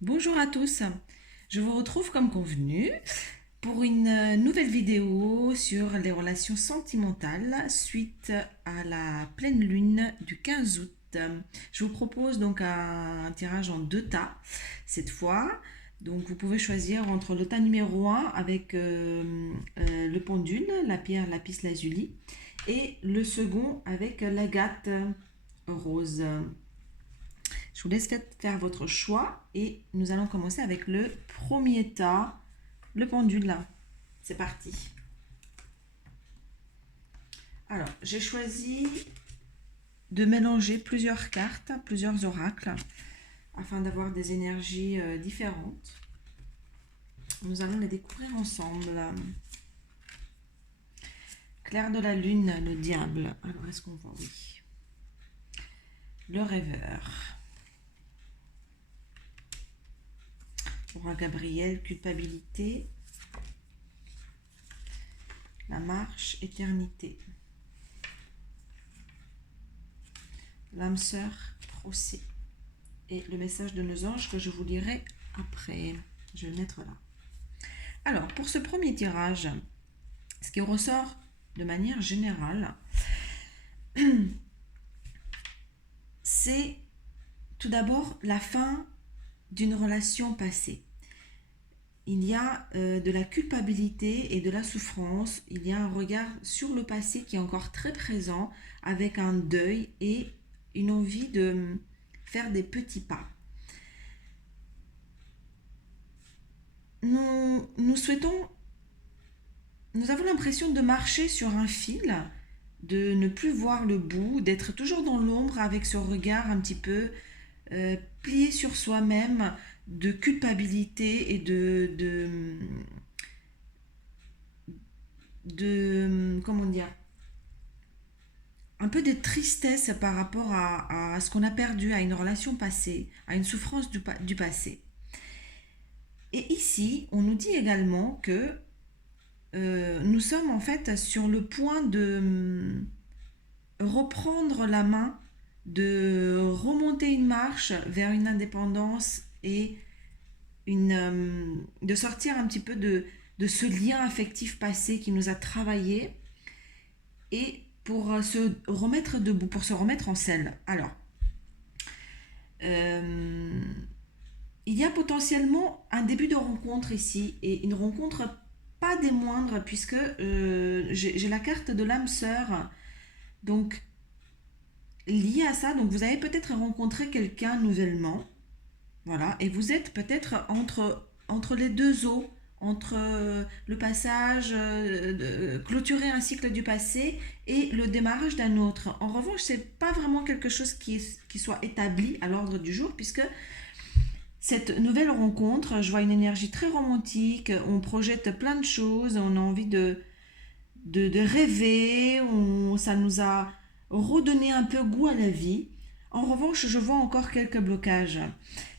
Bonjour à tous, je vous retrouve comme convenu pour une nouvelle vidéo sur les relations sentimentales suite à la pleine lune du 15 août. Je vous propose donc un tirage en deux tas cette fois. Donc vous pouvez choisir entre le tas numéro 1 avec le pendule, la pierre lapis lazuli, et le second avec l'agate rose. Je vous laisse faire votre choix et nous allons commencer avec le premier tas, le pendule. C'est parti. Alors, j'ai choisi de mélanger plusieurs cartes, plusieurs oracles, afin d'avoir des énergies différentes. Nous allons les découvrir ensemble. Clair de la lune, le diable. Alors, est-ce qu'on voit? Oui. Le rêveur. Roi Gabriel, culpabilité. La marche, éternité. L'âme sœur, procès. Et le message de nos anges que je vous lirai après. Je vais le mettre là. Alors, pour ce premier tirage, ce qui ressort de manière générale, c'est tout d'abord la fin d'une relation passée. Il y a de la culpabilité et de la souffrance, il y a un regard sur le passé qui est encore très présent, avec un deuil et une envie de faire des petits pas. Nous souhaitons, nous avons l'impression de marcher sur un fil, de ne plus voir le bout, d'être toujours dans l'ombre avec ce regard un petit peu plié sur soi-même, de culpabilité et de comment dire, un peu de tristesse par rapport à ce qu'on a perdu, à une relation passée, à une souffrance du passé. Et ici, on nous dit également que nous sommes en fait sur le point de reprendre la main, de remonter une marche vers une indépendance et de sortir un petit peu de ce lien affectif passé qui nous a travaillé et pour se remettre debout, pour se remettre en selle. Alors, euh, il y a potentiellement un début de rencontre ici et une rencontre pas des moindres puisque j'ai la carte de l'âme sœur. Donc, lié à ça, donc vous avez peut-être rencontré quelqu'un nouvellement. Voilà, et vous êtes peut-être entre les deux eaux, entre le passage, clôturer un cycle du passé et le démarrage d'un autre. En revanche, c'est pas vraiment quelque chose qui soit établi à l'ordre du jour, puisque cette nouvelle rencontre, je vois une énergie très romantique, on projette plein de choses, on a envie de rêver, ça nous a redonné un peu goût à la vie. En revanche, je vois encore quelques blocages.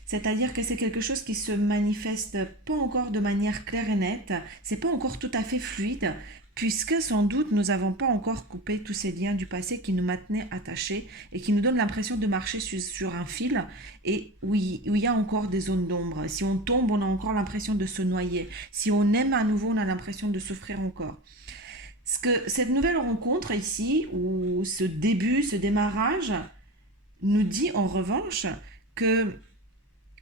C'est-à-dire que c'est quelque chose qui se manifeste pas encore de manière claire et nette, c'est pas encore tout à fait fluide, puisque sans doute nous n'avons pas encore coupé tous ces liens du passé qui nous maintenaient attachés et qui nous donnent l'impression de marcher sur un fil et où il y a encore des zones d'ombre. Si on tombe, on a encore l'impression de se noyer. Si on aime à nouveau, on a l'impression de souffrir encore. Cette nouvelle rencontre ici, ou ce début, ce démarrage, nous dit en revanche que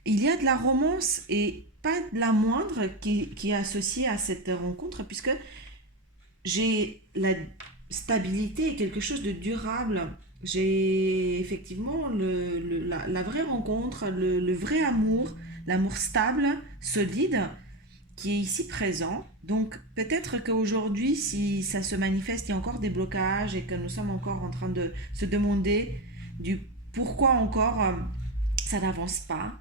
il y a de la romance et pas de la moindre qui est associée à cette rencontre, puisque j'ai la stabilité et quelque chose de durable. J'ai effectivement la vraie rencontre, le vrai amour, l'amour stable, solide, qui est ici présent. Donc peut-être qu'aujourd'hui, si ça se manifeste, il y a encore des blocages et que nous sommes encore en train de se demander du pourquoi encore ça n'avance pas.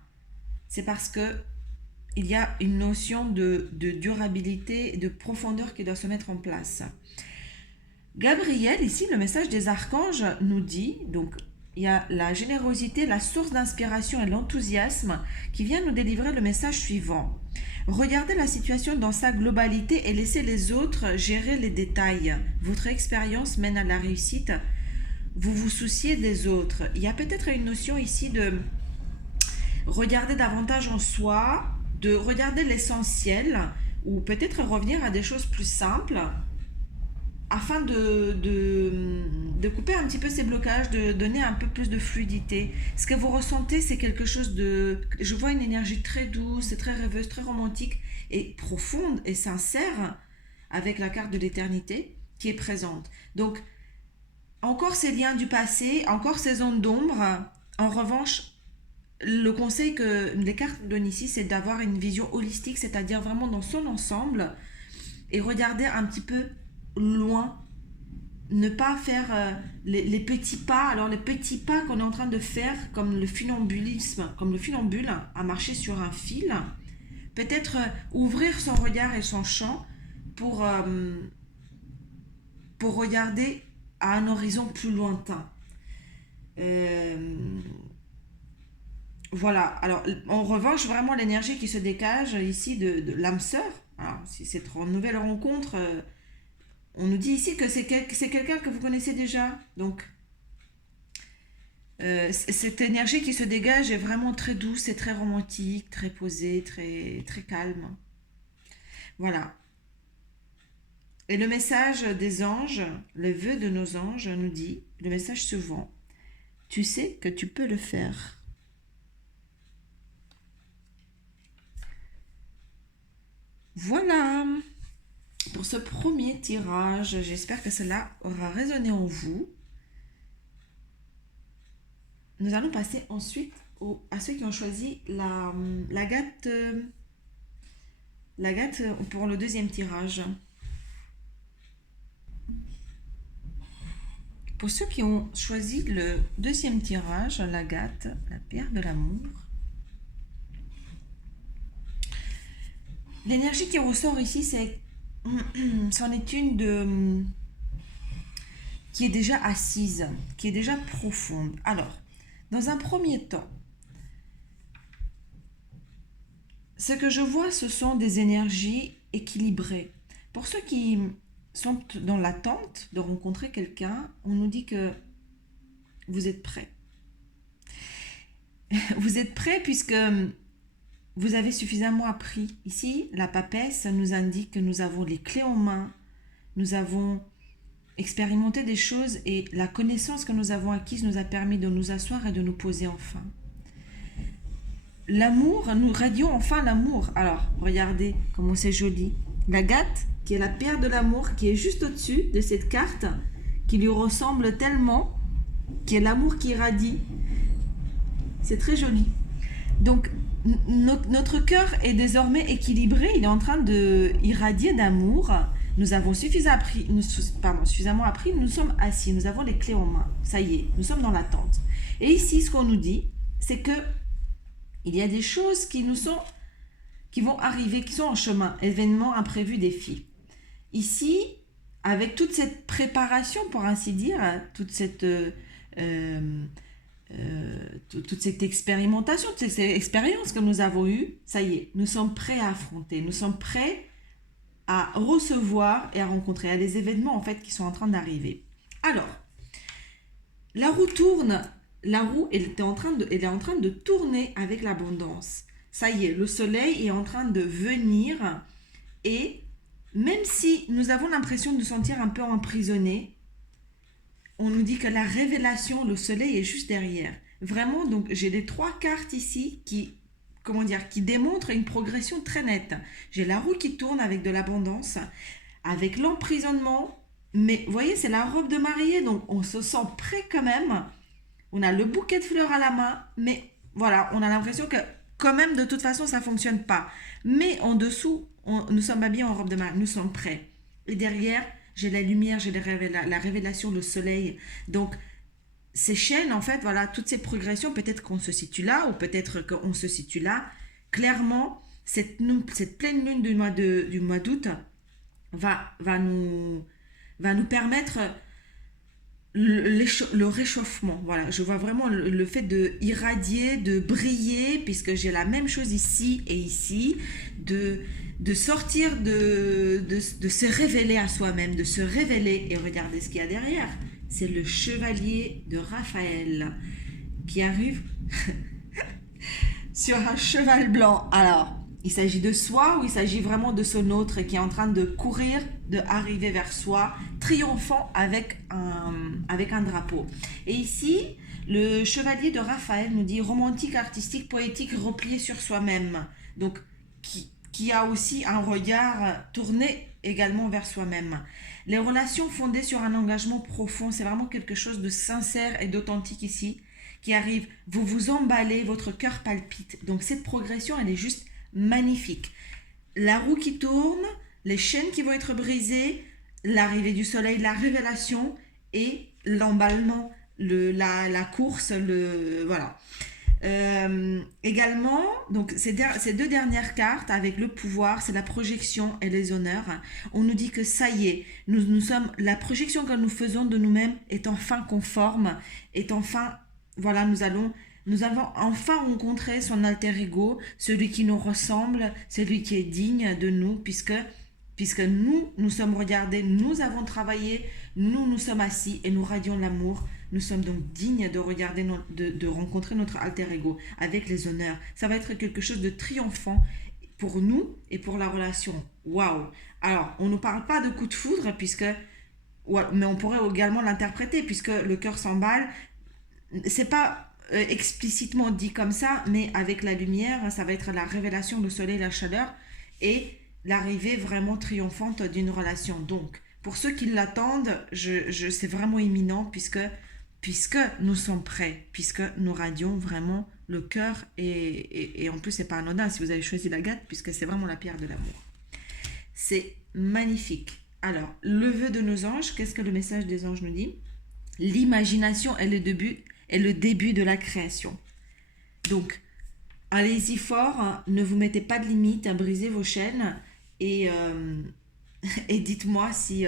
C'est parce que il y a une notion de durabilité et de profondeur qui doit se mettre en place. Gabriel, ici, le message des archanges nous dit, donc il y a la générosité, la source d'inspiration et l'enthousiasme qui vient nous délivrer le message suivant. Regardez la situation dans sa globalité et laissez les autres gérer les détails. Votre expérience mène à la réussite. Vous vous souciez des autres. Il y a peut-être une notion ici de regarder davantage en soi, de regarder l'essentiel, ou peut-être revenir à des choses plus simples, afin de couper un petit peu ces blocages, de donner un peu plus de fluidité. Ce que vous ressentez, c'est quelque chose de... Je vois une énergie très douce, très rêveuse, très romantique et profonde et sincère avec la carte de l'éternité qui est présente. Donc, encore ces liens du passé, encore ces zones d'ombre. En revanche, le conseil que les cartes donnent ici, c'est d'avoir une vision holistique, c'est-à-dire vraiment dans son ensemble et regarder un petit peu loin, ne pas faire les petits pas. Alors les petits pas qu'on est en train de faire, comme le funambulisme, comme le funambule à marcher sur un fil, peut-être ouvrir son regard et son champ pour, euh, pour regarder à un horizon plus lointain. Euh, voilà, alors en revanche, vraiment l'énergie qui se dégage ici de l'âme sœur, alors, si cette nouvelle rencontre, on nous dit ici que c'est quelqu'un que vous connaissez déjà. Donc, cette énergie qui se dégage est vraiment très douce et très romantique, très posée, très, très calme. Voilà. Et le message des anges, le vœu de nos anges nous dit, le message suivant, tu sais que tu peux le faire. Voilà pour ce premier tirage. J'espère que cela aura résonné en vous. Nous allons passer ensuite à ceux qui ont choisi la gâte pour le deuxième tirage. Pour ceux qui ont choisi le deuxième tirage, la gâte, la pierre de l'amour, l'énergie qui ressort ici, c'en est une qui est déjà assise, qui est déjà profonde. Alors, dans un premier temps, ce que je vois, ce sont des énergies équilibrées. Pour ceux qui sont dans l'attente de rencontrer quelqu'un, on nous dit que vous êtes prêts. Vous êtes prêts puisque vous avez suffisamment appris. Ici, la papesse nous indique que nous avons les clés en main, nous avons expérimenté des choses et la connaissance que nous avons acquise nous a permis de nous asseoir et de nous poser enfin. L'amour, nous radions enfin l'amour. Alors, regardez comment c'est joli. La gâte, qui est la pierre de l'amour, qui est juste au-dessus de cette carte, qui lui ressemble tellement, qui est l'amour qui irradie. C'est très joli. Donc, notre cœur est désormais équilibré, il est en train de irradier d'amour. Nous avons suffisamment appris, nous sommes assis, nous avons les clés en main. Ça y est, nous sommes dans l'attente. Et ici, ce qu'on nous dit, c'est que il y a des choses qui vont arriver, qui sont en chemin, événements imprévus, défis. Ici, avec toute cette préparation, pour ainsi dire, toute cette expérimentation, toutes ces expériences que nous avons eues, ça y est, nous sommes prêts à affronter, nous sommes prêts à recevoir et à rencontrer, à des événements en fait qui sont en train d'arriver. Alors, la roue tourne, elle est en train de tourner avec l'abondance. Ça y est, le soleil est en train de venir et même si nous avons l'impression de nous sentir un peu emprisonnés, on nous dit que la révélation, le soleil est juste derrière. Vraiment, donc j'ai les 3 cartes ici qui démontrent une progression très nette. J'ai la roue qui tourne avec de l'abondance, avec l'emprisonnement, mais vous voyez, c'est la robe de mariée, donc on se sent prêt quand même. On a le bouquet de fleurs à la main, mais voilà, on a l'impression que quand même, de toute façon, ça ne fonctionne pas. Mais en dessous, nous sommes habillés en robe de mariée, nous sommes prêts. Et derrière, j'ai la lumière, j'ai la révélation, le soleil. Donc, ces chaînes, en fait, voilà, toutes ces progressions, peut-être qu'on se situe là, ou peut-être qu'on se situe là. Clairement, cette pleine lune du mois d'août va nous permettre le réchauffement. Voilà, je vois vraiment le fait de irradier, de briller, puisque j'ai la même chose ici et ici, de sortir, de se révéler à soi-même, de se révéler. Et regardez ce qu'il y a derrière. C'est le chevalier de Raphaël qui arrive sur un cheval blanc. Alors, il s'agit de soi ou il s'agit vraiment de son autre qui est en train de courir, de arriver vers soi, triomphant avec un drapeau. Et ici, le chevalier de Raphaël nous dit romantique, artistique, poétique, replié sur soi-même. Donc, qui a aussi un regard tourné également vers soi-même. Les relations fondées sur un engagement profond, c'est vraiment quelque chose de sincère et d'authentique ici qui arrive. Vous vous emballez, votre cœur palpite. Donc cette progression, elle est juste magnifique. La roue qui tourne, les chaînes qui vont être brisées, l'arrivée du soleil, la révélation et l'emballement, la course, voilà. Également, donc ces deux dernières cartes avec le pouvoir, c'est la projection et les honneurs. On nous dit que ça y est, nous sommes, la projection que nous faisons de nous-mêmes est enfin conforme, est enfin, voilà, nous avons enfin rencontré son alter ego, celui qui nous ressemble, celui qui est digne de nous, puisque nous sommes regardés, nous avons travaillé, nous sommes assis et nous radions l'amour. Nous sommes donc dignes de regarder, de rencontrer notre alter ego avec les honneurs. Ça va être quelque chose de triomphant pour nous et pour la relation. Waouh! Alors, on ne parle pas de coup de foudre, mais on pourrait également l'interpréter, puisque le cœur s'emballe. C'est pas explicitement dit comme ça, mais avec la lumière, ça va être la révélation, le soleil, la chaleur et l'arrivée vraiment triomphante d'une relation. Donc, pour ceux qui l'attendent, c'est vraiment imminent puisque nous sommes prêts, puisque nous radions vraiment le cœur et en plus c'est pas anodin si vous avez choisi l'agate puisque c'est vraiment la pierre de l'amour. C'est magnifique. Alors, le vœu de nos anges, qu'est-ce que le message des anges nous dit? L'imagination est le début de la création. Donc, allez-y fort, hein, ne vous mettez pas de limite, hein, brisez vos chaînes et dites-moi si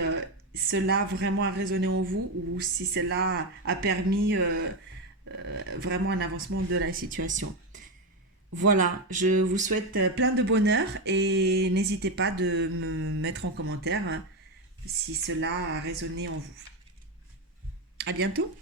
cela vraiment a résonné en vous ou si cela a permis vraiment un avancement de la situation. Voilà, je vous souhaite plein de bonheur et n'hésitez pas de me mettre en commentaire hein, si cela a résonné en vous. À bientôt!